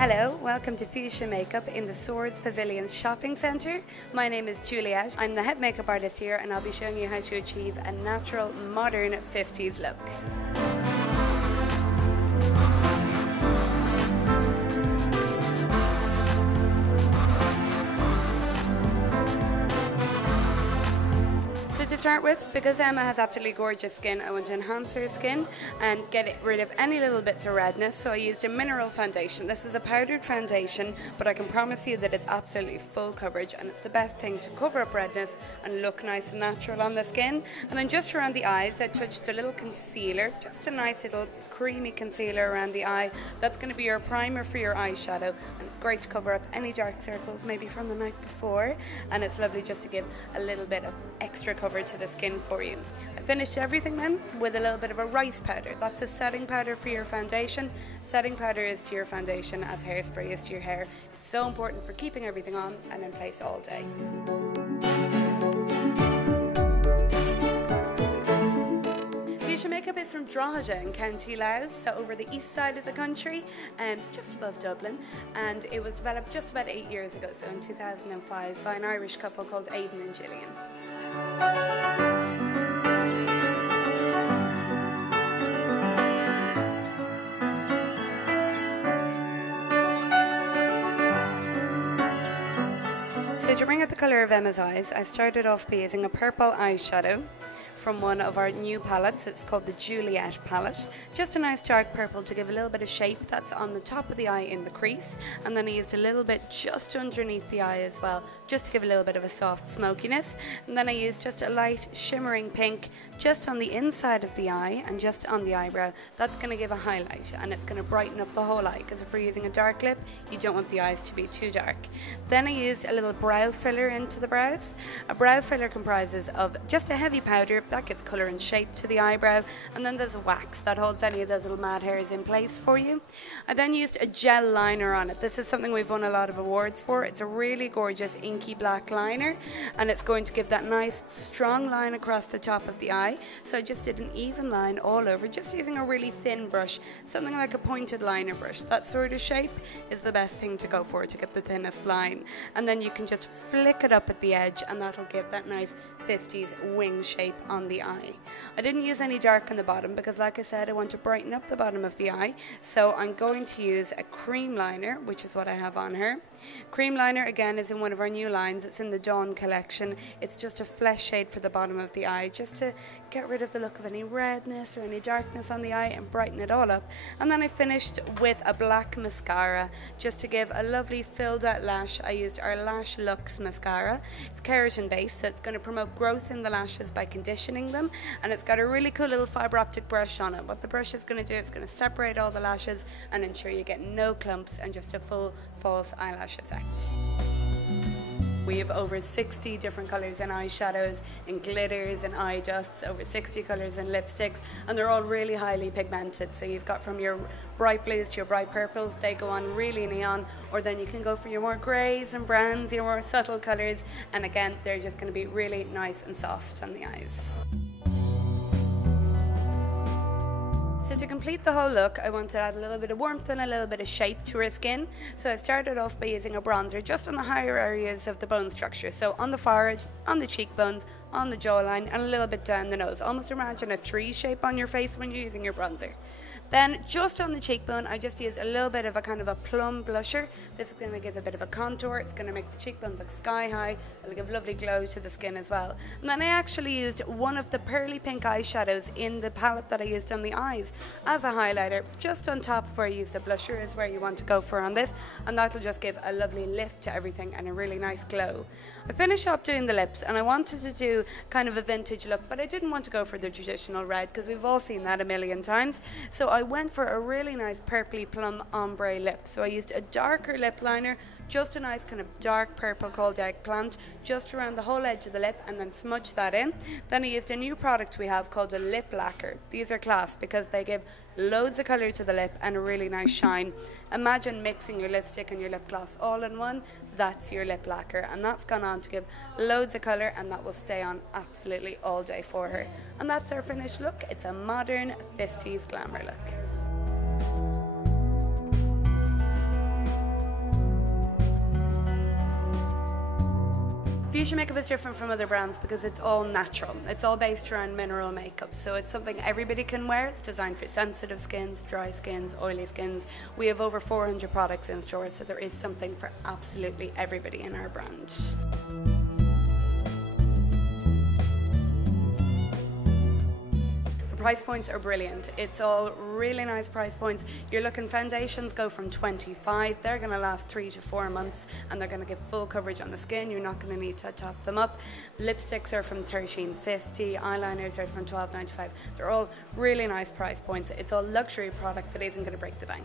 Hello, welcome to Fuschia Makeup in the Swords Pavilion Shopping Centre. My name is Juliet. I'm the head makeup artist here and I'll be showing you how to achieve a natural, modern 50s look. To start with, because Emma has absolutely gorgeous skin, I want to enhance her skin and get rid of any little bits of redness, so I used a mineral foundation. This is a powdered foundation, but I can promise you that it's absolutely full coverage and it's the best thing to cover up redness and look nice and natural on the skin. And then just around the eyes, I touched a little concealer, just a nice little creamy concealer around the eye. That's going to be your primer for your eyeshadow, and it's great to cover up any dark circles maybe from the night before, and it's lovely just to give a little bit of extra coverage to the skin for you. I finished everything then with a little bit of a rice powder. That's a setting powder for your foundation. Setting powder is to your foundation as hairspray is to your hair. It's so important for keeping everything on and in place all day. Fuschia Makeup is from Drogheda in County Louth, so over the east side of the country, just above Dublin, and it was developed just about 8 years ago, so in 2005, by an Irish couple called Aidan and Gillian. So to bring out the colour of Emma's eyes, I started off by using a purple eyeshadow from one of our new palettes. It's called the Juliet palette. Just a nice dark purple to give a little bit of shape. That's on the top of the eye in the crease, and then I used a little bit just underneath the eye as well, just to give a little bit of a soft smokiness. And then I used just a light shimmering pink just on the inside of the eye and just on the eyebrow. That's going to give a highlight and it's going to brighten up the whole eye, because if we're using a dark lip, you don't want the eyes to be too dark. Then I used a little brow filler into the brows. A brow filler comprises of just a heavy powder that gives colour and shape to the eyebrow, and then there's a wax that holds any of those little mad hairs in place for you. I then used a gel liner on it. This is something we've won a lot of awards for. It's a really gorgeous inky black liner, and it's going to give that nice strong line across the top of the eye. So I just did an even line all over, just using a really thin brush, something like a pointed liner brush. That sort of shape is the best thing to go for to get the thinnest line, and then you can just flick it up at the edge and that'll give that nice 50s wing shape on the eye. I didn't use any dark on the bottom because, like I said, I want to brighten up the bottom of the eye, so I'm going to use a cream liner, which is what I have on her. Cream liner again is in one of our new lines. It's in the Dawn collection. It's just a flesh shade for the bottom of the eye, just to get rid of the look of any redness or any darkness on the eye and brighten it all up. And then I finished with a black mascara just to give a lovely filled out lash. I used our Lash Luxe mascara. It's keratin based, so it's going to promote growth in the lashes by conditioning them, and it's got a really cool little fibre optic brush on it. What the brush is going to do, it's going to separate all the lashes and ensure you get no clumps and just a full false eyelash effect. We have over 60 different colours in eyeshadows, in glitters, and eye dusts, over 60 colours in lipsticks, and they're all really highly pigmented. So you've got from your bright blues to your bright purples, they go on really neon, or then you can go for your more greys and browns, your more subtle colours, and again, they're just going to be really nice and soft on the eyes. So to complete the whole look, I want to add a little bit of warmth and a little bit of shape to her skin. So I started off by using a bronzer just on the higher areas of the bone structure. So on the forehead, on the cheekbones, on the jawline, and a little bit down the nose. Almost imagine a 3 shape on your face when you're using your bronzer. Then just on the cheekbone, I just use a little bit of a kind of a plum blusher. This is going to give a bit of a contour. It's going to make the cheekbones look sky high. It'll give lovely glow to the skin as well. And then I actually used one of the pearly pink eyeshadows in the palette that I used on the eyes as a highlighter. Just on top of where I used the blusher is where you want to go for on this, and that'll just give a lovely lift to everything and a really nice glow. I finished up doing the lips, and I wanted to do kind of a vintage look, but I didn't want to go for the traditional red because we've all seen that a million times. So I went for a really nice purpley plum ombre lip. So I used a darker lip liner, just a nice kind of dark purple called eggplant, just around the whole edge of the lip, and then smudged that in. Then I used a new product we have called a lip lacquer. These are class because they give loads of colour to the lip and a really nice shine. Imagine mixing your lipstick and your lip gloss all in one. That's your lip lacquer, and that's gone on to give loads of colour, and that will stay on absolutely all day for her. And that's our finished look. It's a modern 50s glamour look. Fuschia Makeup is different from other brands because it's all natural. It's all based around mineral makeup, so it's something everybody can wear. It's designed for sensitive skins, dry skins, oily skins. We have over 400 products in store, so there is something for absolutely everybody in our brand. Price points are brilliant. It's all really nice price points. You're looking, foundations go from 25. They're going to last 3 to 4 months and they're going to give full coverage on the skin. You're not going to need to top them up. Lipsticks are from $13.50. Eyeliners are from $12.95. They're all really nice price points. It's all luxury product that isn't going to break the bank.